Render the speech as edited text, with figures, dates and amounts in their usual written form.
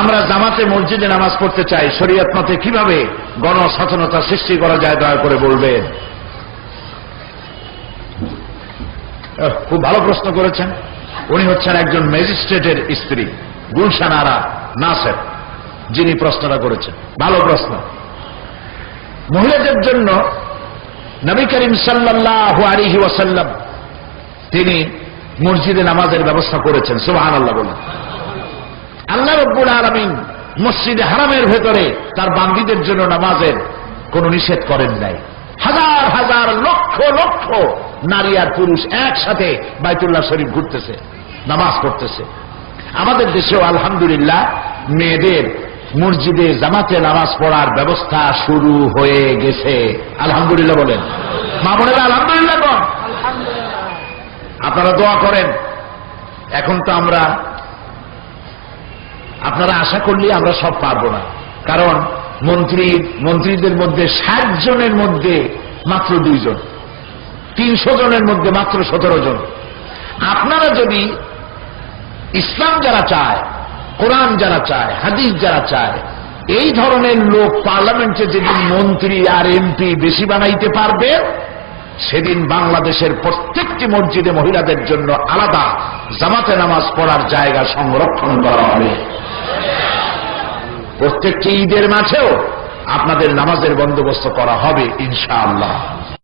আমরা জামাতে মসজিদে নামাজ পড়তে চাই, শরীয়ত মতে কিভাবে গণসচেতনতা সৃষ্টি করা যায় দয়া করে বলবেন। খুব ভালো প্রশ্ন করেছেন। উনি হচ্ছেন একজন ম্যাজিস্ট্রেটের স্ত্রী গুলশান আরা নাসের, যিনি প্রশ্নটা করেছেন। ভালো প্রশ্ন। মহিলাদের জন্য নবী করিম সাল্লাল্লাহু আলাইহি ওয়াসাল্লাম তিনি মসজিদে নামাজের ব্যবস্থা করেছেন। সুবহানাল্লাহ বলেন। আল্লাহ রাব্বুল আলামিন মসজিদে হারামের ভেতরে তার বান্দীদের জন্য নামাজের কোনো নিষেধ করেন নাই। হাজার হাজার লক্ষ লক্ষ নারী আর পুরুষ একসাথে বাইতুল্লাহ শরীফ ঘুরতেছে, নামাজ পড়তেছে। আমাদের দেশেও আলহামদুলিল্লাহ মেয়েদের মসজিদে জামাতে নামাজ পড়ার ব্যবস্থা শুরু হয়ে গেছে। আলহামদুলিল্লাহ বলেন। মা বোনেরা আলহামদুলিল্লাহ বলেন। আপনারা দোয়া করেন। এখন তো আপনারা আশা করলে আমরা সব পারবো না, কারণ মন্ত্রীদের মধ্যে 60 জনের মধ্যে মাত্র 2 জন, 300 জনের মধ্যে মাত্র 17 জন। আপনারা যদি ইসলাম যারা চায়, কোরআন যারা চায়, হাদিস যারা চায়, এই ধরনের লোক পার্লামেন্টে যেদিন মন্ত্রী আর এমপি বেশি বানাইতে পারবে, সেদিন বাংলাদেশের প্রত্যেকটি মসজিদে মহিলাদের জন্য আলাদা জামাতে নামাজ পড়ার জায়গা সংরক্ষণ করা হবে। প্রত্যেকটি ঈদের মাঝেও আপনাদের নামাজের বন্দোবস্ত করা হবে ইনশাআল্লাহ।